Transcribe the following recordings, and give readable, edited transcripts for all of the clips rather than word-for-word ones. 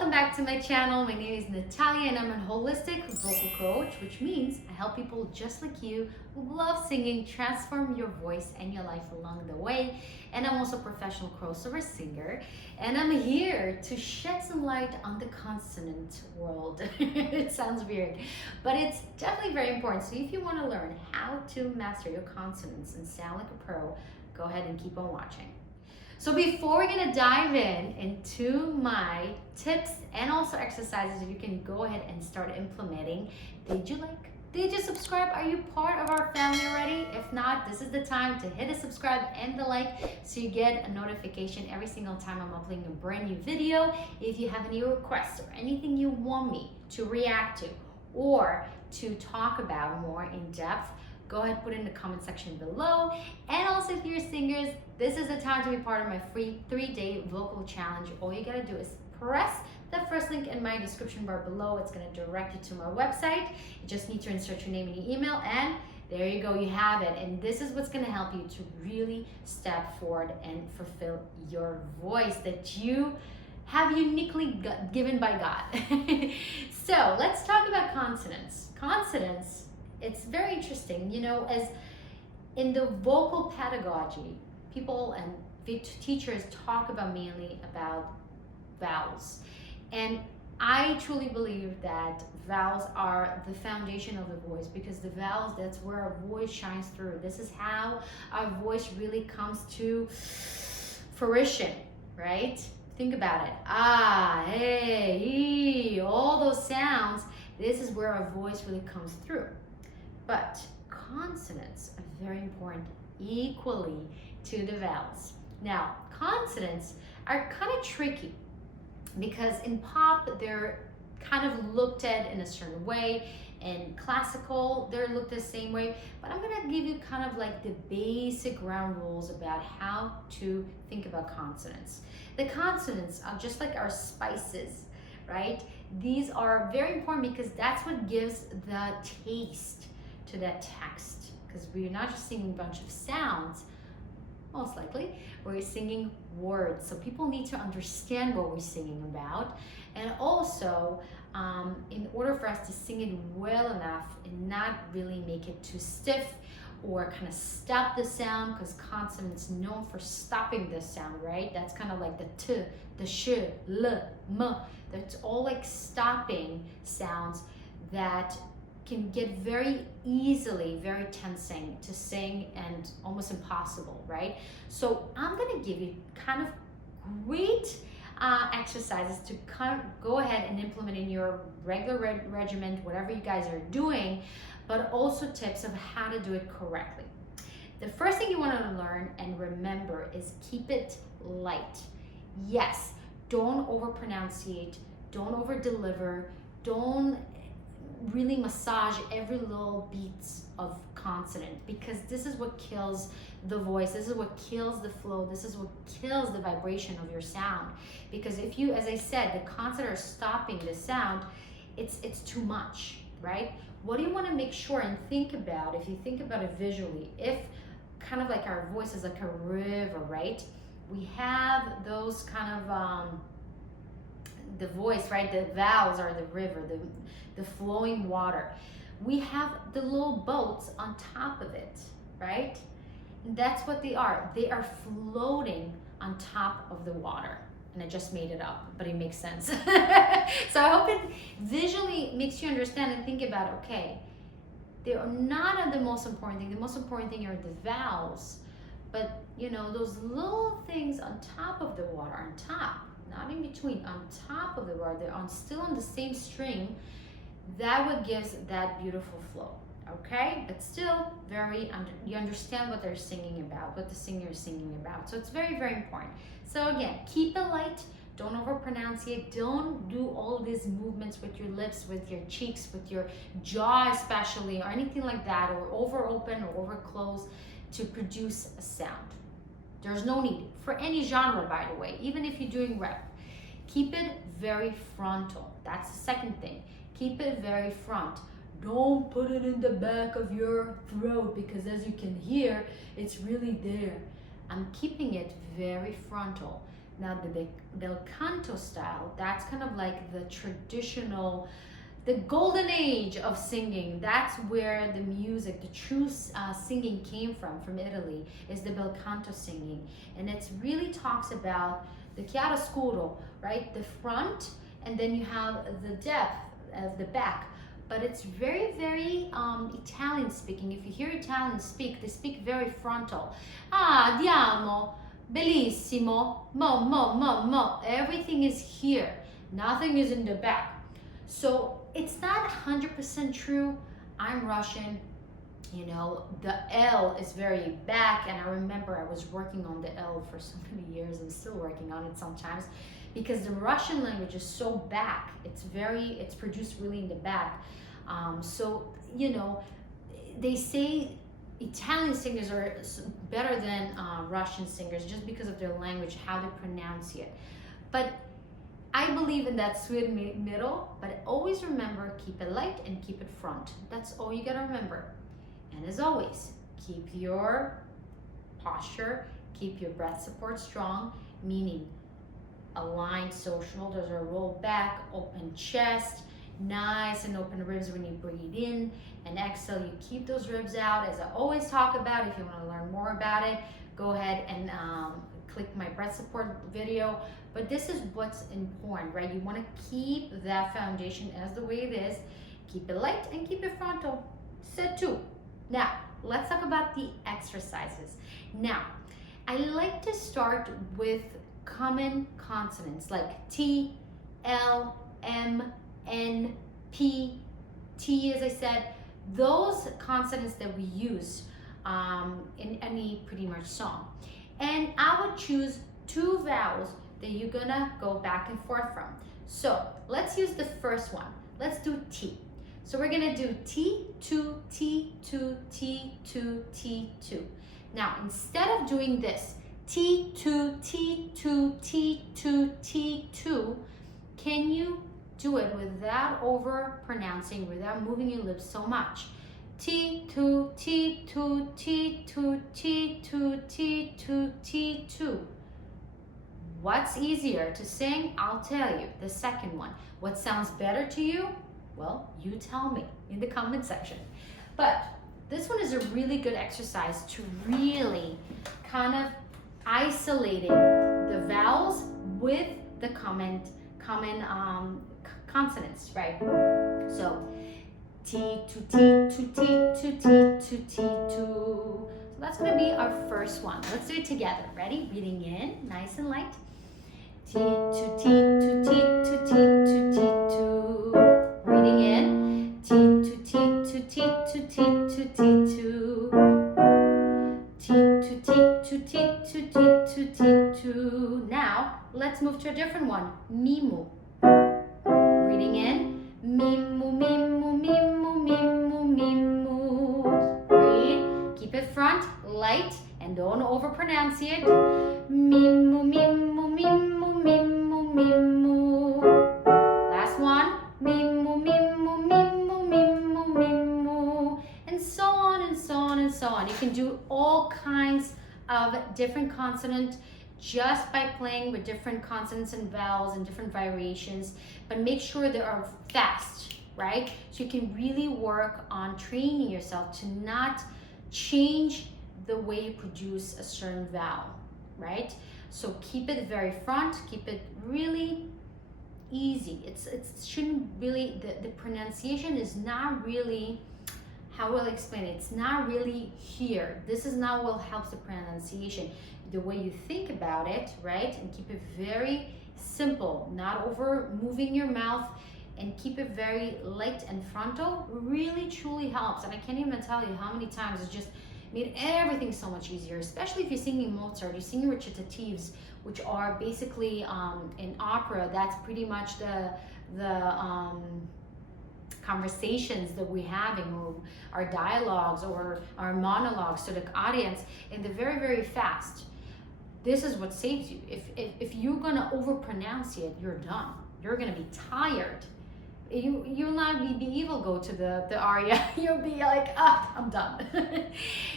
Welcome back to my channel. My name is Natalia and I'm a holistic vocal coach, which means I help people just like you who love singing transform your voice and your life along the way. And I'm also a professional crossover singer, and I'm here to shed some light on the consonant world. It sounds weird, but it's definitely very important. So if you want to learn how to master your consonants and sound like a pro, go ahead and keep on watching. So before we're gonna dive into my tips and also exercises you can go ahead and start implementing, did you subscribe? Are you part of our family already? If not, this is the time to hit the subscribe and the like so you get a notification every single time I'm uploading a brand new video. If you have any requests or anything you want me to react to or to talk about more in depth, go ahead, put it in the comment section below. And also if you're singers, this is the time to be part of my free 3-day vocal challenge. All you gotta do is press the first link in my description bar below. It's gonna direct you to my website. You just need to insert your name and your email, and there you go, you have it. And this is what's gonna help you to really step forward and fulfill your voice that you have uniquely given by God. So let's talk about consonants. Consonants, it's very interesting, you know, as in the vocal pedagogy, people and teachers talk about mainly about vowels. And I truly believe that vowels are the foundation of the voice, because the vowels, that's where our voice shines through. This is how our voice really comes to fruition, right? Think about it. Ah, hey, ee, all those sounds, this is where our voice really comes through. But consonants are very important equally to the vowels. Now, consonants are kind of tricky because in pop, they're kind of looked at in a certain way. In classical, they're looked the same way. But I'm gonna give you kind of like the basic ground rules about how to think about consonants. The consonants are just like our spices, right? These are very important because that's what gives the taste to that text, because we're not just singing a bunch of sounds, most likely we're singing words, so people need to understand what we're singing about. And also in order for us to sing it well enough and not really make it too stiff or kind of stop the sound, because consonants known for stopping the sound, right? That's kind of like the t, the sh, l, m. That's all like stopping sounds that can get very easily very tensing to sing and almost impossible, right? So I'm gonna give you kind of great exercises to kind of go ahead and implement in your regular regimen, whatever you guys are doing, but also tips of how to do it correctly. The first thing you want to learn and remember is keep it light. Yes, don't overpronunciate, don't over deliver, don't really massage every little beat of consonant, because this is what kills the voice, this is what kills the flow, this is what kills the vibration of your sound. Because if you, as I said, the consonant are stopping the sound, it's too much, right? What do you want to make sure and think about, if you think about it visually, if kind of like our voice is like a river, right? We have those kind of the voice, right? The vowels are the river, the flowing water. We have the little boats on top of it, right? And that's what they are. They are floating on top of the water. And I just made it up, but it makes sense. So I hope it visually makes you understand and think about, okay, they are not the most important thing. The most important thing are the vowels, but you know, those little things on top of the water, on top, not in between, on top of the water, they're still on the same string. That what gives that beautiful flow, okay? But still you understand what they're singing about, what the singer is singing about. So it's very, very important. So again, keep it light, don't overpronunciate, don't do all these movements with your lips, with your cheeks, with your jaw especially, or anything like that, or over open or over close to produce a sound. There's no need for any genre, by the way, even if you're doing rap. Keep it very frontal. That's the second thing. Keep it very front. Don't put it in the back of your throat, because as you can hear, it's really there. I'm keeping it very frontal. Now the bel canto style, that's kind of like the traditional, the golden age of singing. That's where the music, the true singing came from Italy, is the bel canto singing. And it really talks about the chiaroscuro, right? The front, and then you have the depth of the back. But it's very, very Italian speaking. If you hear Italians speak, they speak very frontal. Ah, diamo, bellissimo, mo. Everything is here. Nothing is in the back. So it's not 100% true. I'm Russian. You know, the L is very back, and I remember I was working on the L for so many years. I'm still working on it sometimes, because the Russian language is so back. It's produced really in the back. So, you know, they say Italian singers are better than Russian singers just because of their language, how they pronounce it. But I believe in that sweet middle, but always remember, keep it light and keep it front. That's all you gotta remember. And as always, keep your posture, keep your breath support strong, meaning aligned so shoulders are rolled back, open chest, nice and open ribs when you breathe in, and exhale, you keep those ribs out. As I always talk about, if you want to learn more about it, go ahead and click my breath support video. But this is what's important, right? You want to keep that foundation as the way it is. Keep it light and keep it frontal. Set 2. Now, let's talk about the exercises. Now, I like to start with common consonants like T, L, M, N, P, T, as I said. Those consonants that we use in any pretty much song. And I would choose 2 vowels that you're gonna go back and forth from. So let's use the first one. Let's do T. So we're gonna do T2, T2, T2, T2. Now, instead of doing this, T2, T2, T2, T2, can you do it without over pronouncing, without moving your lips so much? T2, T2, T2, T2, T2, T2. What's easier to sing? I'll tell you, the second one. What sounds better to you? Well, you tell me in the comment section. But this one is a really good exercise to really kind of isolating the vowels with the common consonants, right? So T to T to T to T to T to. So that's gonna be our first one. Let's do it together. Ready? Breathing in, nice and light. T to T to T to T to T to. Breathing in. T to T to T to T to T to. T to T to T to T to T to. Now let's move to a different one. Mimu. Breathing in. Mimu, mimu, mimu, mimu, mimu. Breathe. Keep it front, light, and don't overpronounce it. Mimu, mimu, mimu, mimu, mimu. Last one. Mimu, mimu, mimu, mimu, mimu. And so on and so on and so on. You can do all kinds of different consonants just by playing with different consonants and vowels and different variations, but make sure they are fast, right? So you can really work on training yourself to not change the way you produce a certain vowel, right? So keep it very front, keep it really easy. It shouldn't really, the pronunciation is not really, how will I explain it? It's not really here. This is not what helps the pronunciation. The way you think about it, right? And keep it very simple, not over moving your mouth, and keep it very light and frontal really truly helps. And I can't even tell you how many times it's just made everything so much easier, especially if you're singing Mozart, you're singing recitatives, which are basically in opera, that's pretty much the conversations that we're having, or our dialogues or our monologues to the audience, and they're very, very fast. This is what saves you. If you're gonna overpronounce it, you're done. You're gonna be tired. You'll not be able to go to the aria. You'll be like, I'm done.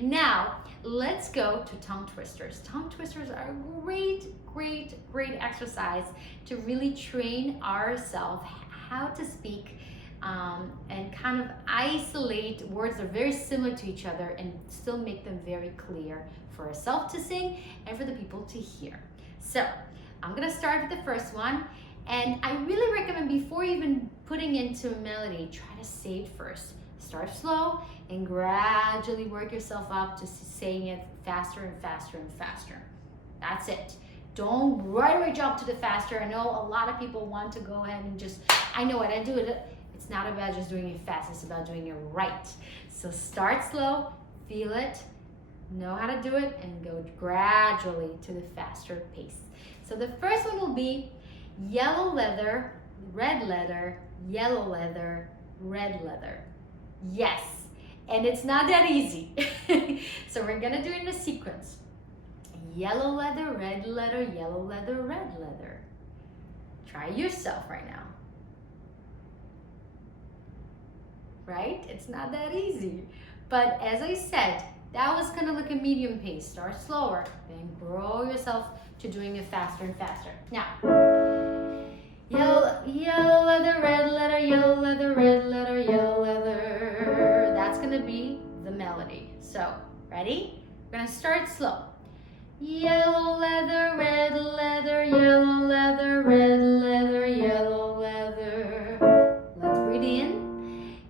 Now, let's go to tongue twisters. Tongue twisters are a great exercise to really train ourselves how to speak and kind of isolate words that are very similar to each other and still make them very clear for ourselves to sing and for the people to hear. So I'm gonna start with the first one, and I really recommend before even putting into a melody, try to say it first. Start slow and gradually work yourself up to saying it faster and faster and faster. That's it. Don't right away jump to the faster. I know a lot of people want to go ahead and just, I know what I do it. It's not about just doing it fast, it's about doing it right. So start slow, feel it, know how to do it, and go gradually to the faster pace. So the first one will be yellow leather, red leather, yellow leather, red leather. Yes, and it's not that easy. So we're gonna do it in a sequence. Yellow leather, red leather, yellow leather, red leather. Try yourself right now. Right? It's not that easy. But as I said, that was kind of like a medium pace. Start slower, then grow yourself to doing it faster and faster. Now, yellow leather, red leather, yellow leather, red leather, yellow leather. That's gonna be the melody. So, ready? We're gonna start slow. Yellow leather, red leather, yellow leather, red leather, yellow leather. Let's breathe in.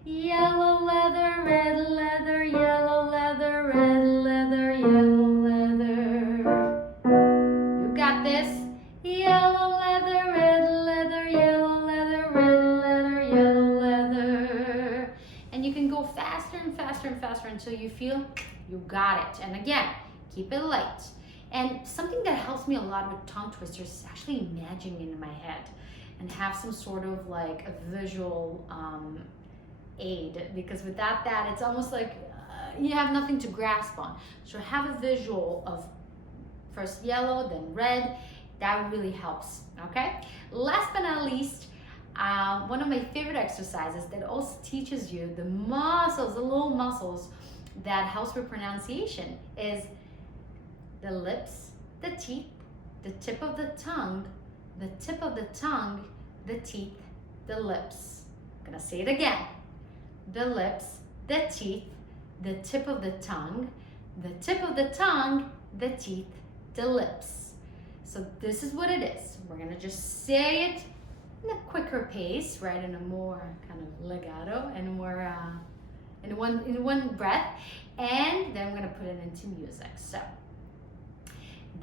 Yellow leather, red leather, yellow leather, red leather, yellow leather. You got this. Yellow leather, red leather, yellow leather, red leather, yellow leather. And you can go faster and faster and faster until you feel you got it. And again, keep it light. And something that helps me a lot with tongue twisters is actually imagining in my head and have some sort of like a visual aid, because without that, it's almost like you have nothing to grasp on. So have a visual of first yellow, then red. That really helps, okay? Last but not least, one of my favorite exercises that also teaches you the muscles, the little muscles that helps with pronunciation is the lips, the teeth, the tip of the tongue, the tip of the tongue, the teeth, the lips. I'm gonna say it again. The lips, the teeth, the tip of the tongue, the tip of the tongue, the teeth, the lips. So this is what it is. We're gonna just say it in a quicker pace, right? In a more kind of legato and more in one breath, and then we're gonna put it into music. So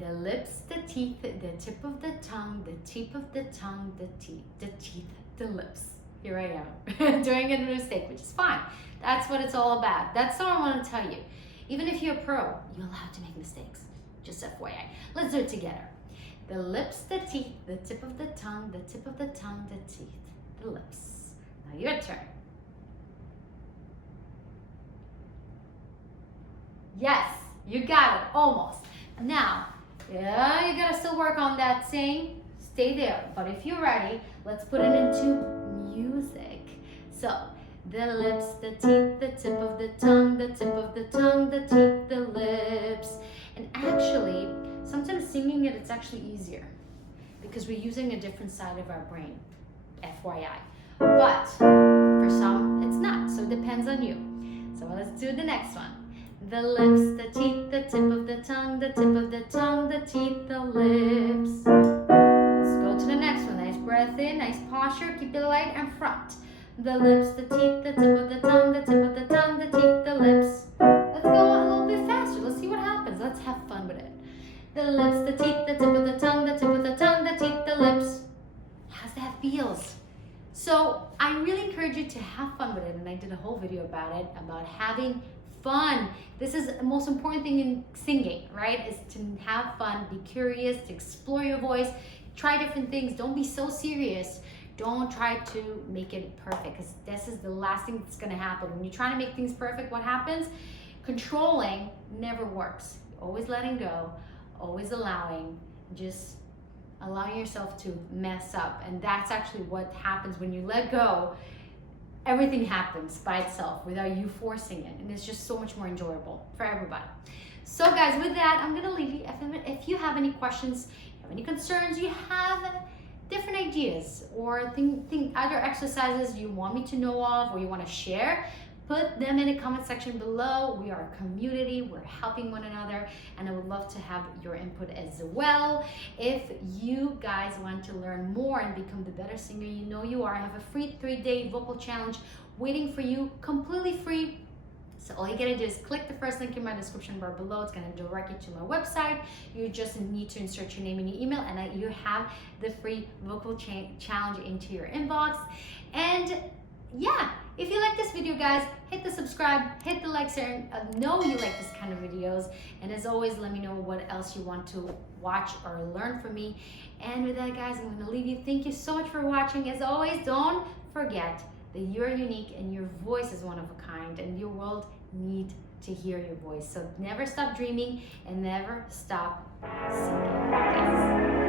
the lips, the teeth, the tip of the tongue, the tip of the tongue, the teeth, the lips. Here I am, doing a mistake, which is fine. That's what it's all about. That's all I want to tell you. Even if you're a pro, you're allowed to make mistakes. Just FYI. Let's do it together. The lips, the teeth, the tip of the tongue, the tip of the tongue, the teeth, the lips. Now your turn. Yes, you got it, almost. Now, yeah, you gotta still work on that saying. Stay there. But if you're ready, let's put it into music. So, the lips, the teeth, the tip of the tongue, the tip of the tongue, the teeth, the lips. And actually, sometimes singing it's actually easier because we're using a different side of our brain, FYI. But for some, it's not, so it depends on you. So let's do the next one. The lips, the teeth, the tip of the tongue, the tip of the tongue, the teeth, the lips. Let's go to the next one. Nice breath in, nice posture, keep it light and front. The lips, the teeth, the tip of the tongue, the tip of the tongue, the teeth, the lips. Let's go a little bit faster. Let's see what happens. Let's have fun with it. The lips, the teeth, the tip of the tongue, the tip of the tongue, the teeth, the lips. How's that feels? So I really encourage you to have fun with it, and I did a whole video about it, about having fun. This is the most important thing in singing, right? Is to have fun, be curious, to explore your voice, try different things. Don't be so serious. Don't try to make it perfect, because this is the last thing that's gonna happen. When you're trying to make things perfect, what happens? Controlling never works. Always letting go, always allowing, just allowing yourself to mess up. And that's actually what happens when you let go. Everything happens by itself without you forcing it, and it's just so much more enjoyable for everybody. So guys, with that, I'm gonna leave you. If you have any questions, have any concerns, you have different ideas or think other exercises you want me to know of or you want to share, put them in the comment section below. We are a community, we're helping one another, and I would love to have your input as well. If you guys want to learn more and become the better singer you know you are, I have a free 3-day vocal challenge waiting for you, completely free. So all you gotta do is click the first link in my description bar below. It's gonna direct you to my website. You just need to insert your name and your email, and you have the free vocal challenge into your inbox. And yeah, if you like this video, guys, hit the subscribe, hit the like button. I know you like this kind of videos. And as always, let me know what else you want to watch or learn from me. And with that, guys, I'm gonna leave you. Thank you so much for watching. As always, don't forget that you're unique and your voice is one of a kind, and your world needs to hear your voice. So never stop dreaming and never stop singing. Yes.